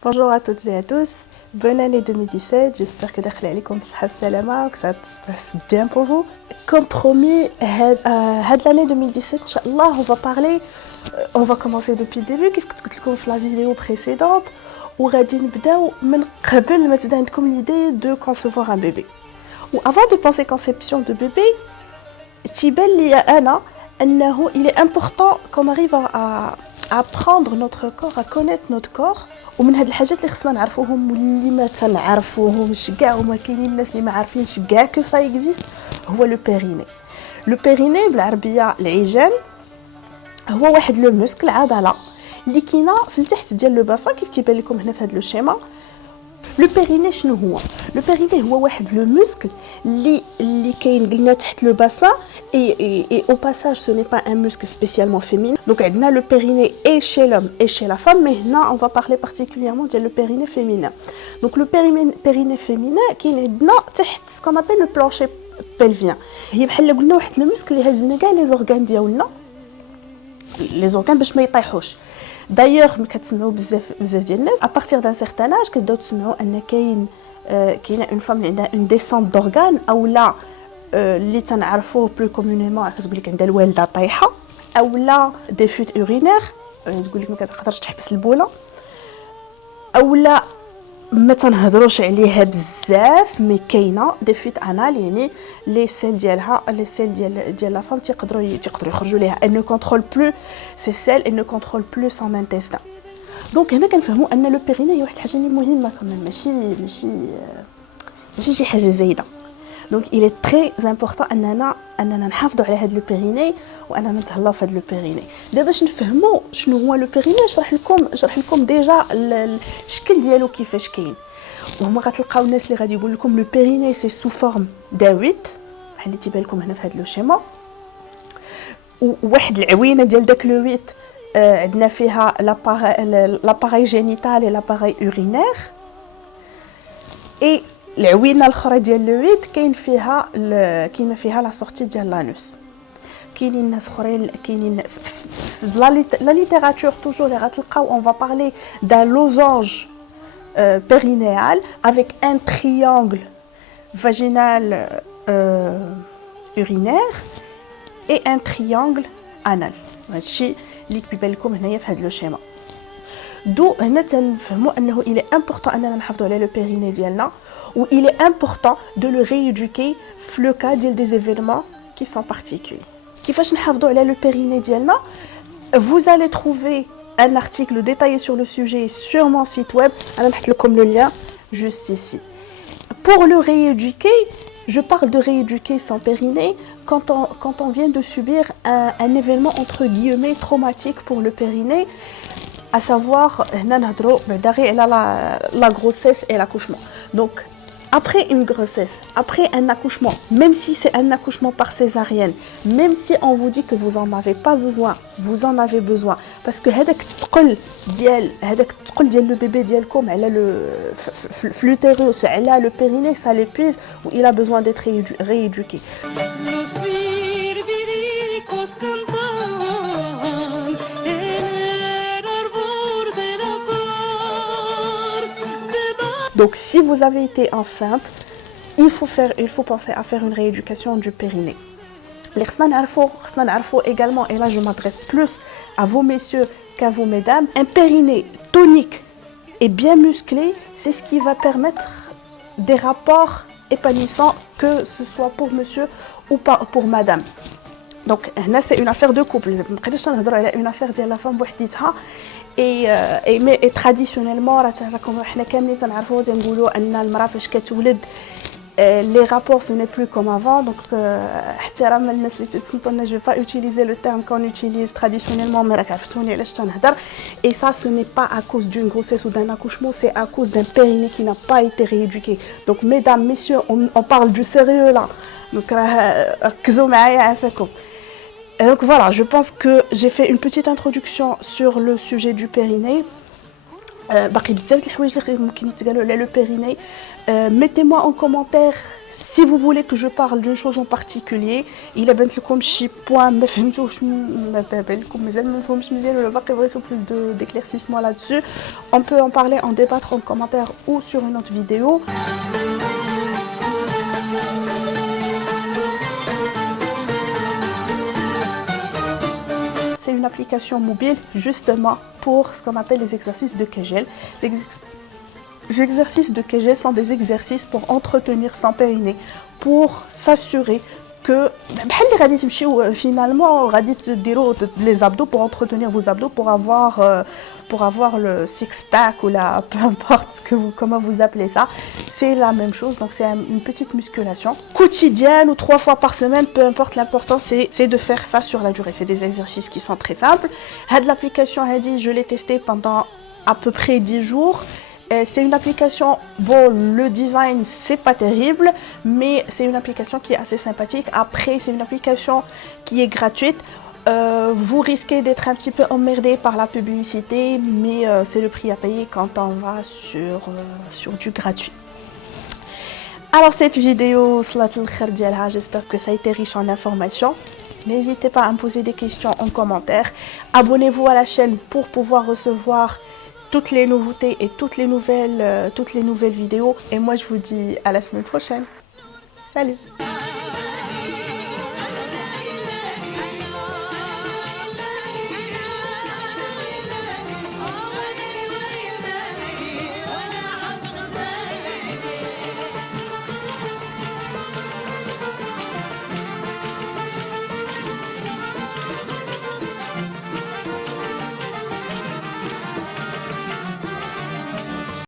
Bonjour à toutes et à tous, bonne année 2017, j'espère que que ça se passe bien pour vous. Comme promis, l'année 2017, Inch'Allah, on va commencer depuis le début, كيف كنت قلت لكم في la vidéo précédente, وغادي نبداو من قبل ما تبدا عندكم l'idée de concevoir un bébé. Ou avant de penser conception de bébé, تيبان لي أنا أنه il est important qu'on arrive à apprendre notre corps, à connaître notre corps. ومن هاد الحاجات اللي خصنا نعرفوهم واللي ما تنعرفوهمش كاع وما كاينين الناس اللي ما عارفينش كاع كو سا اكزيست هو لو بيريني. لو بيريني بالعربيه العيجان هو واحد لو موسكل عضله اللي كاينه في التحت ديال لو باسا كيف كيبان لكم هنا في هاد لو شيما. لو بيريني شنو هو؟ لو بيريني هو واحد لو موسكل اللي كاين قلنا تحت لو باسا et au passage ce n'est pas un muscle spécialement féminin. Donc عندنا le périnée et chez l'homme et chez la femme, mais là on va parler particulièrement de le périnée féminin. Donc le périnée féminin كاين عندنا تحت ce qu'on appelle le plancher pelvien. هي بحال قلنا واحد المسك اللي هز لنا كاع لي زورغان ديالنا لي زورغان باش ما يطيحوش. دايوغ ملي كتسمعوا بزاف ديال الناس à partir d'un certain âge كتبداو تسمعوا ان كاينه اون فام اللي عندها اون ديسونت دورغان او لا اللي تنعرفوه بلو كومونيمون كتقول لك عندها الوالده طايحه او لا دي فوت اورينير تقول لك ما كتقدرش تحبس البوله او لا ما تنهضروش عليها بزاف مي كاينه دي فوت انال يعني لي سيل ديالها لي سيل ديال لا فام تيقدروا يخرجوا ليها elle ne contrôle plus ses selles elle ne contrôle plus son intestin. دونك هنا كنفهموا ان لو بيريني هي واحد الحاجه اللي مهمه كمان ماشي شي حاجه زايده. Donc il est très important أننا نحافظوا على هذا البيريني وأننا نتهلاو في هذا البيريني. دابا باش نفهموا شنو هو البيريني نشرح لكم ديجا الشكل ديالو كيفاش كاين. وهما غتلقاو الناس اللي غادي يقول لكم لو بيريني سي سو فورم داويت بحال اللي تيبان لكم هنا في هذا لو شيما. وواحد العوينه ديال داك لو ويت عندنا فيها لاباراي جينيتال et l'appareil urinaire. et العوينه الاخرى ديال لو ويت كاينه فيها لا سورتي ديال لانوس. كاينين ناس اخرين كاينين لا ليتيراتور توجور اللي غتلقاو اون فا بارلي دان لوزانج périnéal avec un triangle vaginal urinaire et un triangle anal. هادشي اللي كيبان لكم هنايا في هذا لو شيما. دو هنا تنفهموا انه il est important اننا نحافظوا على لو بيريني ديالنا où il est important de le rééduquer في le cas des événements qui sont particuliers. كيفاش نحافظوا على le périnée ديالنا؟ Vous allez trouver un article détaillé sur le sujet sur mon site web. انا نحط لكم le lien juste ici. Pour le rééduquer, je parle de rééduquer son périnée quand on vient de subir un événement entre guillemets traumatique pour le périnée, à savoir هنا نهضروا بعدا غير على la grossesse et l'accouchement. Donc après une grossesse, après un accouchement, même si c'est un accouchement par césarienne, même si on vous dit que vous en avez pas besoin, vous en avez besoin parce que هذاك الثقل ديال le bébé ديالكم على le l'utérus على le périnée, ça l'épuise ou il a besoin d'être rééduqué. Donc si vous avez été enceinte, il faut penser à faire une rééducation du périnée. اللي خصنا نعرفوا également, et là je m'adresse plus à vous messieurs qu'à vous mesdames, un périnée tonique et bien musclé, c'est ce qui va permettre des rapports épanouissants, que ce soit pour monsieur ou pas pour madame. Donc هنا c'est une affaire de couple. ما بقيناش نهضروا على une affaire ديال لا فام بوحديتها. et traditionnellement راكم حنا كاملين تنعرفوا تنقولوا ان المراه فاش كتولد les rapports ce n'est plus comme avant. donc احتراما للناس اللي تتصنتوا لنا je vais pas utiliser le terme qu'on utilise traditionnellement mais راك عرفتوني علاش تنهضر. et ça ce n'est pas à cause d'une grossesse ou d'un accouchement, c'est à cause d'un périnée qui n'a pas été rééduqué. donc mesdames, messieurs, on parle du sérieux là. donc ركزوا معايا عافاكم. Donc voilà, je pense que j'ai fait une petite introduction sur le sujet du périnée. باقي بزاف د الحوايج اللي ممكن يتقالوا على لو périnée. Mettez-moi en commentaire Si vous voulez que je parle d'une chose en particulier, il a بنت لكم شي point ما فهمتوش ما بالكم مازال ما فهمتش مزيان ولا باقي بغيتو plus d'éclaircissement là-dessus, on peut en parler, en débattre en commentaire ou sur une autre vidéo. C'est une application mobile justement pour ce qu'on appelle les exercices de Kegel. Les exercices de Kegel sont des exercices pour entretenir son périnée, pour s'assurer que finalement les abdos, pour entretenir vos abdos, pour avoir le six-pack ou peu importe comment vous appelez ça. C'est la même chose, donc c'est une petite musculation quotidienne ou 3 fois par semaine, peu importe, l'important c'est de faire ça sur la durée. C'est des exercices qui sont très simples. L'application, je l'ai testée pendant à peu près 10 jours. C'est une application, bon, le design c'est pas terrible, mais c'est une application qui est assez sympathique. Après, c'est une application qui est gratuite. Vous risquez d'être un petit peu emmerdé par la publicité, mais c'est le prix à payer quand on va sur du gratuit. Alors cette vidéo, j'espère que ça a été riche en informations. N'hésitez pas à me poser des questions en commentaire. Abonnez-vous à la chaîne pour pouvoir recevoir toutes les nouveautés et toutes les nouvelles vidéos. Et moi je vous dis à la semaine prochaine. Salut!